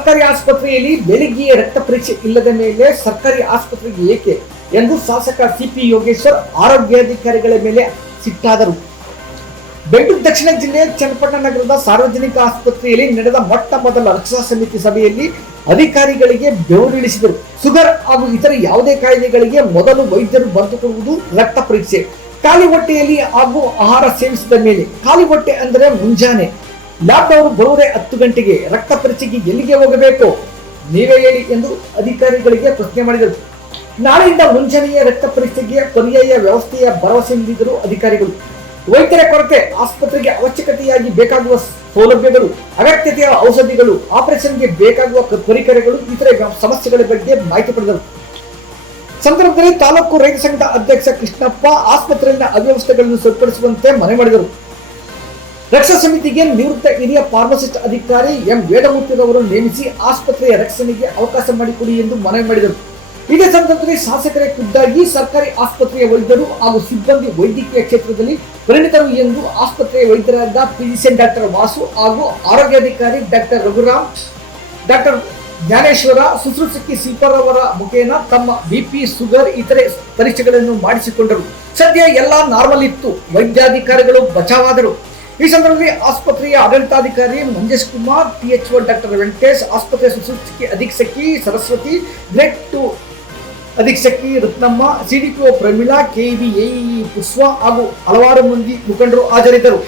ಸರ್ಕಾರಿ ಆಸ್ಪತ್ರೆಯಲ್ಲಿ ಬೆಳಿಗ್ಗೆ ರಕ್ತ ಪರೀಕ್ಷೆ ಇಲ್ಲದ ಮೇಲೆ ಸರ್ಕಾರಿ ಆಸ್ಪತ್ರೆಗೆ ಏಕೆ ಎಂದು ಶಾಸಕ ಸಿಪಿ ಯೋಗೇಶ್ವರ್ ಆರೋಗ್ಯಾಧಿಕಾರಿಗಳ ಮೇಲೆ ಸಿಟ್ಟಾದರು. ಬೆಂಗಳೂರು ದಕ್ಷಿಣ ಜಿಲ್ಲೆಯ ಚನ್ನಪಟ್ಟಣ ನಗರದ ಸಾರ್ವಜನಿಕ ಆಸ್ಪತ್ರೆಯಲ್ಲಿ ನಡೆದ ಮೊಟ್ಟ ಮೊದಲ ರಕ್ಷಾ ಸಮಿತಿ ಸಭೆಯಲ್ಲಿ ಅಧಿಕಾರಿಗಳಿಗೆ ಬೆವರಿಳಿಸಿದರು. ಶುಗರ್ ಹಾಗೂ ಇತರ ಯಾವುದೇ ಕಾಯಿಲೆಗಳಿಗೆ ಮೊದಲು ವೈದ್ಯರು ಬರೆದುಕೊಡುವುದು ರಕ್ತ ಪರೀಕ್ಷೆ. ಖಾಲಿ ಹೊಟ್ಟೆಯಲ್ಲಿ ಹಾಗೂ ಆಹಾರ ಸೇವಿಸಿದ ಮೇಲೆ. ಖಾಲಿ ಹೊಟ್ಟೆ ಅಂದರೆ ಮುಂಜಾನೆ. ಲ್ಯಾಬ್ನವರು ಬರುವುದೇ 10 ಗಂಟೆಗೆ. ರಕ್ತ ಪರೀಕ್ಷೆಗೆ ಎಲ್ಲಿಗೆ ಹೋಗಬೇಕು ನೀವೇ ಹೇಳಿ ಎಂದು ಅಧಿಕಾರಿಗಳಿಗೆ ಪ್ರಶ್ನೆ ಮಾಡಿದರು. ನಾಳೆಯಿಂದ ಮುಂಜಾನೆಯ ರಕ್ತ ಪರೀಕ್ಷೆಗೆ ಪರ್ಯಾಯ ವ್ಯವಸ್ಥೆಯ ಭರವಸೆ ನೀಡಿದರು ಅಧಿಕಾರಿಗಳು. ವೈದ್ಯರ ಕೊರತೆ, ಆಸ್ಪತ್ರೆಗೆ ಅವಶ್ಯಕತೆಯಾಗಿ ಬೇಕಾಗುವ ಸೌಲಭ್ಯಗಳು, ಅಗತ್ಯತೆಯ ಔಷಧಿಗಳು, ಆಪರೇಷನ್ಗೆ ಬೇಕಾಗುವ ಪರಿಕರಗಳು, ಇತರೆ ಸಮಸ್ಯೆಗಳ ಬಗ್ಗೆ ಮಾಹಿತಿ ಪಡೆದರು. ಸಂದರ್ಭದಲ್ಲಿ ತಾಲೂಕು ರೈತ ಸಂಘದ ಅಧ್ಯಕ್ಷ ಕೃಷ್ಣಪ್ಪ ಆಸ್ಪತ್ರೆಯಲ್ಲಿನ ಅವ್ಯವಸ್ಥೆಗಳನ್ನು ಸರಿಪಡಿಸುವಂತೆ ಮನವಿ ಮಾಡಿದರು. ರಕ್ಷಾ ಸಮಿತಿಗೆ ನಿವೃತ್ತ ಹಿರಿಯ ಫಾರ್ಮಸಿಸ್ಟ್ ಅಧಿಕಾರಿ ಎಂ ವೇದಮೂರ್ತಿರವರನ್ನು ನೇಮಿಸಿ ಆಸ್ಪತ್ರೆಯ ರಕ್ಷಣೆಗೆ ಅವಕಾಶ ಮಾಡಿಕೊಡಿ ಎಂದು ಮನವಿ ಮಾಡಿದರು. ಇದೇ ಸಂದರ್ಭದಲ್ಲಿ ಶಾಸಕರೇ ಖುದ್ದಾಗಿ ಸರ್ಕಾರಿ ಆಸ್ಪತ್ರೆಯ ವೈದ್ಯರು ಹಾಗೂ ಸಿಬ್ಬಂದಿ ವೈದ್ಯಕೀಯ ಕ್ಷೇತ್ರದಲ್ಲಿ ಪರಿಣಿತರು ಎಂದು ಆಸ್ಪತ್ರೆಯ ವೈದ್ಯರಾದ ಫಿಸಿಷಿಯನ್ ಡಾಕ್ಟರ್ ವಾಸು ಹಾಗೂ ಆರೋಗ್ಯಾಧಿಕಾರಿ ಡಾಕ್ಟರ್ ರಘುರಾಮ್, ಡಾಕ್ಟರ್ ಜ್ಞಾನೇಶ್ವರ, ಶುಶ್ರೂಷಕಿ ಶಿಲ್ಪಾರವರ ಮುಖೇನ ತಮ್ಮ ಬಿಪಿ, ಶುಗರ್ ಇತರೆ ಪರೀಕ್ಷೆಗಳನ್ನು ಮಾಡಿಸಿಕೊಂಡರು. ಸದ್ಯ ಎಲ್ಲ ನಾರ್ಮಲ್ ಇತ್ತು. ವೈದ್ಯಾಧಿಕಾರಿಗಳು ಬಚಾವಾದರು. ಈ ಸಂದರ್ಭದಲ್ಲಿ ಆಸ್ಪತ್ರೆಯ ಆಡಳಿತಾಧಿಕಾರಿ ಮಂಜೇಶ್ ಕುಮಾರ್, ಟಿಎಚ್ಒ ಡಾಕ್ಟರ್ ವೆಂಕಟೇಶ್, ಆಸ್ಪತ್ರೆಯ ಶುಶ್ರೂಷಕಿ ಅಧೀಕ್ಷಕಿ ಸರಸ್ವತಿ, ಗ್ರೇಡ್ 2 ಅಧೀಕ್ಷಕಿ Ratnamma, CDPO Pramila, KEB AEE Pushpa ಹಾಗೂ ಹಲವಾರು ಮಂದಿ ಮುಖಂಡರು ಹಾಜರಿದ್ದರು.